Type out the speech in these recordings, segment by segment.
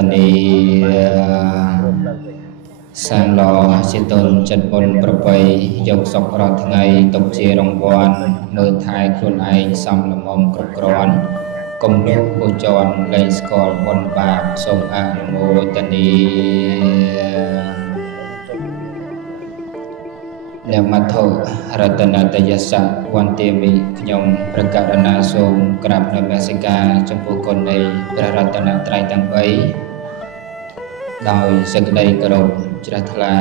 ตนีสังลอสิตนจัดบนประไปยกศพรอดไงตกเจรองวันมือทายคุณไอซ้ำละมมกรกรอนกลมลูกโคจรเลยสกอลบนบาปทรงอนุโมทนีเนมัทโธรัตนตยสักวันเตมิขยมประกาศนาทรงกราบนมัสการจำพวกคนในพระรัตนตรัยทั้งใบโดยสักใดกระดจรทลา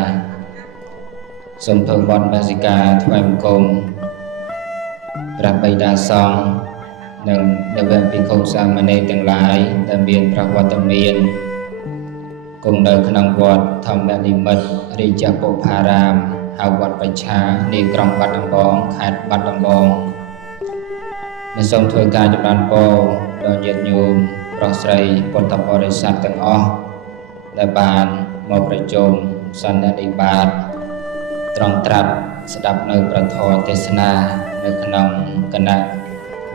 สมเพิ่มบอนมาสิกาทวายมงคลพระบิดาสองหนึ่งในเวลาพิโคสามเณรทั้งหลายแต่เมียนพระวัตเมียนคงเดินขนมวัดทำแบบนิมิตริจปุพารามหาวัดประชาในกรองบัดดำบองขาดบัดดำบองในทรงถวยกายจำนวนโปโดยเย็นโยมปรอสไรปนตบริษัทต่างอ้อได้บานมาประจมสันนิบาตตรองตรัสสดับในประทอเทศนาในขนมคณะ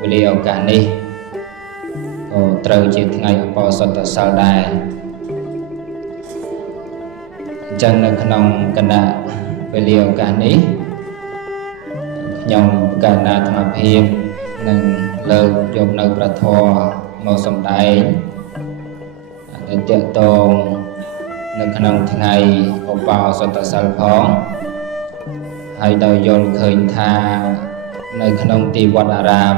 วิเลโอกาสนี้ก็ตรจิตไงอุปสตสัลได้จังในขนมคณะวิเลโอกาสนี้ยองการนาธรรมเพียบหนึ่งเลิกยมในประทอมาสมได้ในเจตงในขนมไงอุปสตสัลพ้องให้โดยโยนเคยทาในขนมตีวัดอาราม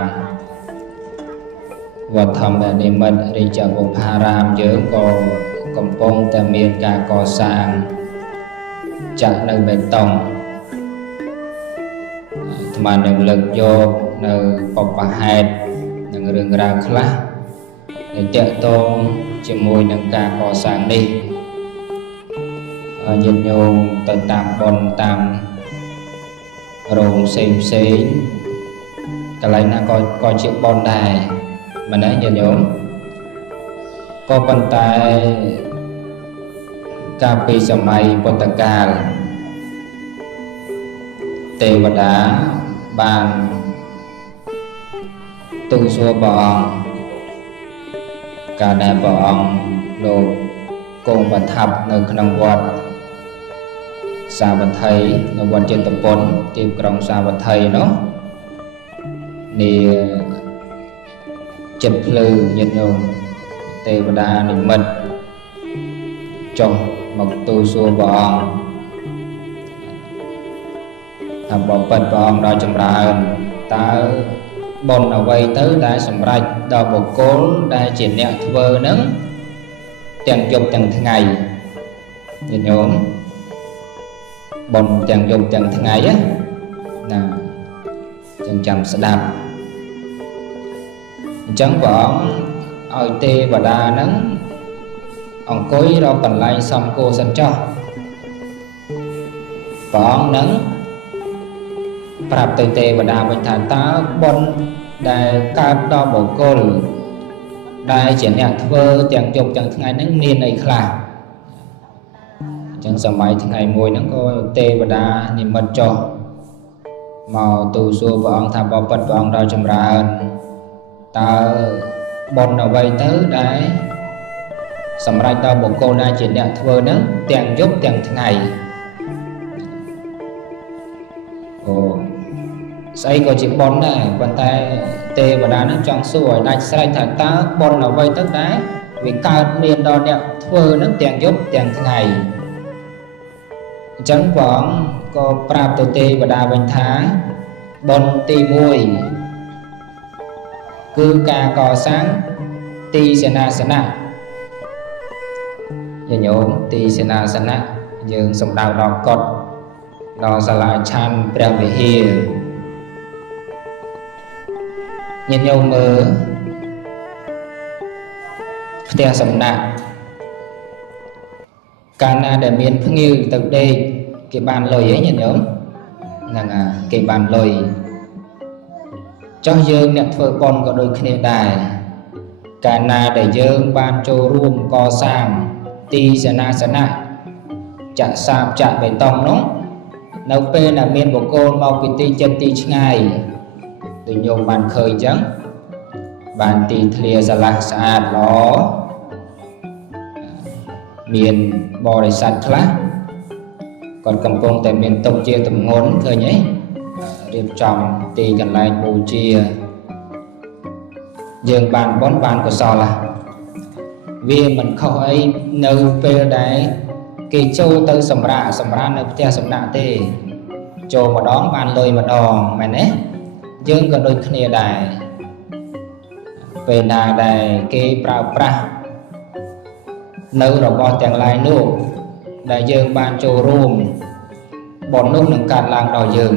วัดธรรมแบบนิมิตริจบุพารามเยอะก็กำปงแต่เมียนการก่อสร้างจากในเบตงมาหนึ่งเลิกโยกในปปะเหตุหนึ่งเรื่องราวคลาในเตะตรงจมูกหนึ่งการก่อสร้างนี้ยินโยงติดตามบนตามโรงเซมก็เลยน่าก็เชื่อบอลได้มันนะยินโยงก็ปันตายกาปีสมัยพุทธกาลเทวดาบานตุสัวบองการได้บองโลกโกงประทับในขนมวัดสาวัตไทยในวันเจตปนทีมกรองสาวัตไทยเนาะนี่จัดเพลือยันโยมเทวดาหนึ่งมัดจงหมกตูสัวบองทำบอกปัดบองโดยจำรานตาบนเอาไว้tớiได้สำรัจดอกบกโกลได้เจียนเนี่ยเวอร์นั้นเตียงจบเตียงทั้งไงยันโยมบนเตียงจบเตียงทั้งไงáนะจังจำสดับจังบอกเอาเตบดานั้นông cối đâu cần lại xong cô sẵn cho bọn nắng prap tê tê và đà bệnh thả ta bon đại ca đo bộ cô đại triển nhạc thơ tiếng chụp chẳng ngày nắng niên này khla chẳng sớm mai ngày mùi nắng có tê và đà nhìn mật cho màu tù xua bọn thả bỏ bật bọn đo chầm ra ta bon ở vây tới đạiสำหรับดาวบกโกนาเจนเนี่ยเธอนั้นแต่งยกแต่งทั้งไงโอ้ใส่ก็จิบบอลได้วันแต่เตวดานั้นจังสวยได้ใส่ถ่ายตาบอลเอาไว้ตั้งแต่วิการเรียนดอนเนี่ยเธอนั้นแต่งยกแต่งทั้งไงจังหวังก็ปราบตัวเตวดาวันท้ายบอลตีมวยคือการก่อสร้างตีเสนาสนะอย่าโยมตีเสนาสนะยืนสมดาวดอกกดดอกสลายชันเปรียววิหิยินโยมมือเตียสมนักการนาเดมีนพงิวตึกเดย์เก็บบานลอยยินโยมนั่นเก็บบานลอยเจ้ายืนเนี่ยเฟอร์บอลก็โดยคเนได้การนาเดยืนบานโจร่วมก่อสร้างตีเสนาสนะจะสาบจะไปต้องน้องនៅពេលដែលមានបុគ្គលមកពីទីចិត្តទីឆ្ងាយដូចញោមបានឃើញអញ្ចឹងបានទីធ្លាស្រឡះស្អាតល្អ เ មានបរិស័ទខ្លះគាត់កំពុងតែមានទុកជាទម្ងន់ឃើញទេរៀបចំទីកន្លែងបូជាយើងបានបុណ្យបានកុសលវាមិនខុសអីនៅពេលដែលគេចូលទៅសម្រាកនៅផ្ទះសំណាក់ទេចូលម្ដងបានលុយម្ដងមែនទេយើងក៏ដូចគ្នាដែរពេលណាដែលគេប្រើប្រាស់នៅរបស់ទាំងឡាយនោះដែលយើងបានចូលរួមបុណ្យនោះនឹងកើតឡើងដល់យើង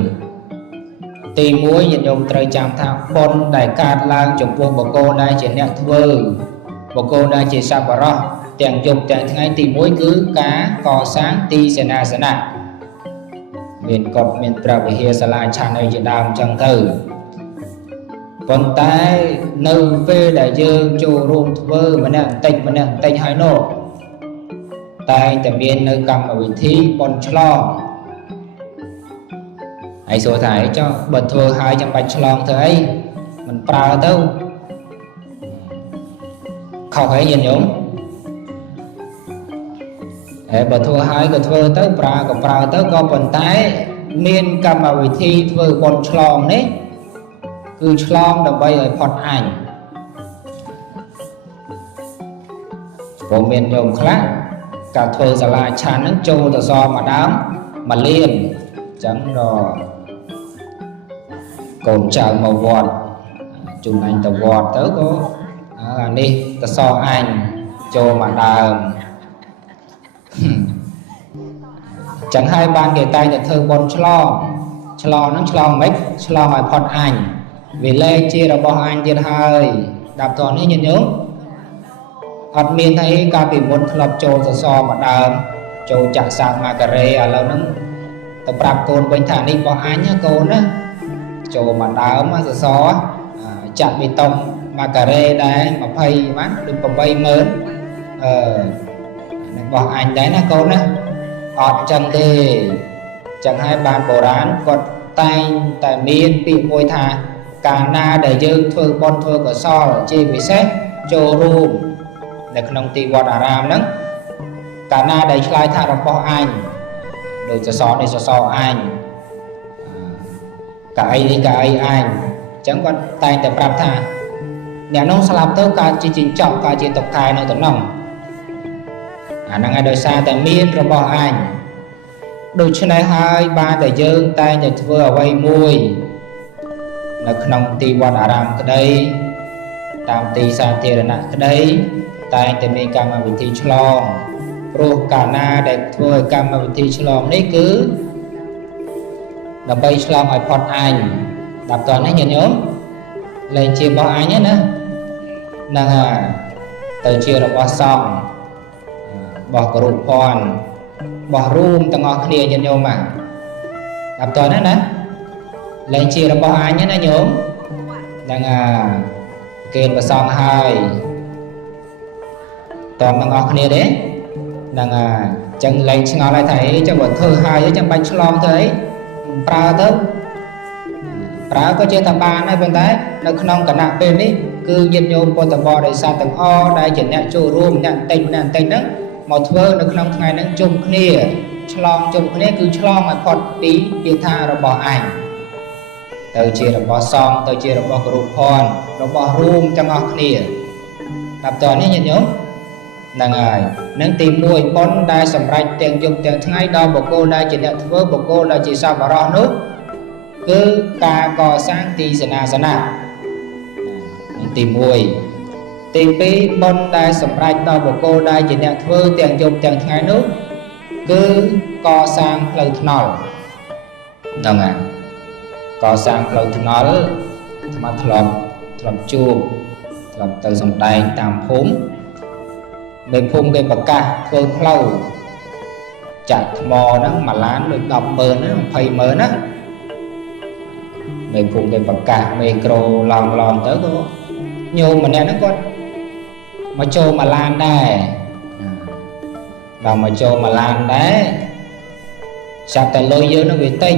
ទី1ញាតិញោមត្រូវចាំថាបុណ្យដែលកើតឡើងចំពោះបុគ្គលដែលជាអ្នកធ្វើបុគ្គលដែលជាសប្បុរសទាំងយប់ទាំងថ្ងៃទី1គឺការកសាងទីសេនាសនៈមានកុដិមានព្រះវិហារសាលាឆាន់អីជាដើមអញ្ចឹងទៅប៉ុន្តែនៅពេលដែលយើងចូលរួមធ្វើម្នាក់បន្តិចហើយនោះតែតែមាននៅកម្មវិធីបុណ្យឆ្លងហើយសួរថាចុះបើធ្វើហើយចាំបាច់ឆ្លងធ្វើអីមិនប្រើទៅខុសហើយញាតិញោមបើធ្វើហើយក៏ធ្វើទៅប្រើក៏ប្រើទៅក៏ប៉ុន្តែមានកម្មវិធីធ្វើបុណ្យឆ្លងនេះគឺឆ្លងដើម្បីឲ្យផុតអញព្រោះមានញោមខ្លះការធ្វើសាលាឆាន់ហ្នឹងចូលទៅសមកដើមមកលៀនអញ្ចឹងដល់កូនចៅមកវត្តជូនអញទៅវត្តទៅក៏អានេះទៅសអញចូលមកដើមចឹងហើយបានគេតែងតែធ្វើបុណ្យឆ្លងហ្នឹងឆ្លងមិនឆ្លងឲ្យផុតអញវាលែងជារបស់អញទៀតហើយដល់តនេះញាតិញោមអត់មានអីកាលពីមុនធ្លាប់ចូលសសរមកដើមចូលចាក់សាកម៉ាការ៉េឥឡូវហ្នឹងទៅប្រាប់កូនវិញថានេះរបស់អញណាកូនណាចូលមកដើមសសរចាក់បេតុងម៉ាការ៉េដែរ20បានដូច80000របស់អញដែរណាកូនណាអត់ចឹងទេចឹងហើយបានបុរាណគាត់តែងតែមានពាក្យមួយថាកាលណាដែលយើងធ្វើបុណ្យធ្វើកុសលជាពិសេសចូលរួមនៅក្នុងទីវត្តអារាមហ្នឹងកាលណាដែលឆ្លើយថារបស់អញដូចសសរនេះសសរអញកៅអីនេះកៅអីអញចឹងគាត់តែងតែប្រាប់ថាអ្នកនោះស្លាប់ទៅកើតជាចិញ្ចប់កើតជាតុកខែនៅតំណងអាហ្នឹងឯងដោយសារតែមានរបស់អញដូច្នេះហើយបានតែយើងតែងតែធ្វើអ្វីមួយនៅក្នុងទីវត្តអារាមក្តីតាមទីសាធារណៈក្តីតែងតែមានកម្មវិធីឆ្លងព្រោះកាលណាដែលធ្វើកម្មវិធីឆ្លងនេះគឺដើម្បីឆ្លងឲ្យផុតអញដល់តនេះញាតិញោមលែងជារបស់អញណាហ្នឹងហើយទៅជារបស់សង្ឃរបស់គរុភ័ណ្ឌរបស់រួមទាំងអស់គ្នាញាតិញោមដល់តណាលែងជារបស់អញណាញោមហ្នឹងគេប្រសងហើយតទាំងអស់គ្នាទេហ្នឹងចឹងលែងឆ្ងល់ហើយថាអីចឹងបើធ្វើហើយចឹងបាច់ឆ្លងទៅអីប្រើទៅប្រើក៏ជាតែបានដែរប៉ុន្តែនៅក្នុងគណៈពេលនេះគឺញាតិញោមពុទ្ធបរិស័ទទាំងអស់ដែលជាអ្នកចូលរួមអ្នកតិចហ្នឹងមកធ្វើនៅក្នុងថ្ងៃហ្នឹងជុំគ្នាឆ្លងជុំគ្នាគឺឆ្លងឲ្យផុតពីពាក្យថារបស់អញទៅជារបស់សង្ឃទៅជារបស់គរុភ័ណ្ឌរបស់រួមទាំងអស់គ្នាដល់តនេះញាតិញោមហ្នឹងហើយនឹងទី1បុណ្យដែលសម្រេចទាំងយប់ទាំងថ្ងៃដល់បុគ្គលដែលជាអ្នកធ្វើបុគ្គលដែលជាសប្បុរសនោះគឺការកសាងទីសេនាសនៈទី1ទី2បុណ្យដែលសម្រេចដល់បុគ្គលដែលជាអ្នកធ្វើទាំងយប់ទាំងថ្ងៃនោះគឺកសាងផ្លូវថ្នល់ហ្នឹងហើយកសាងផ្លូវថ្នល់ស្មាត់ធ្លាប់ជួបធ្លាប់ទៅសំដែងតាមភូមិមេភូមិគេប្រកាសធ្វើផ្លូវចាក់ថ្មហ្នឹងមួយឡានដូច100000 200000ណាមេភូមិគេប្រកាសមេក្រូឡងទៅក៏ញោមម្នាក់ហ្នឹងគាត់មកចូលមួយឡានដែរដល់មកចូលមួយឡានដែរចាប់តែលុយយើងនឹងវាតិច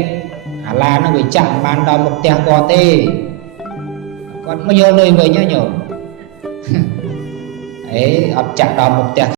អាឡាននឹងវាចាក់បានដល់មុខផ្ទះគាត់ទេគាត់មកយកលុយវិញញោមអេអត់ចាក់ដល់មុខផ្ទះ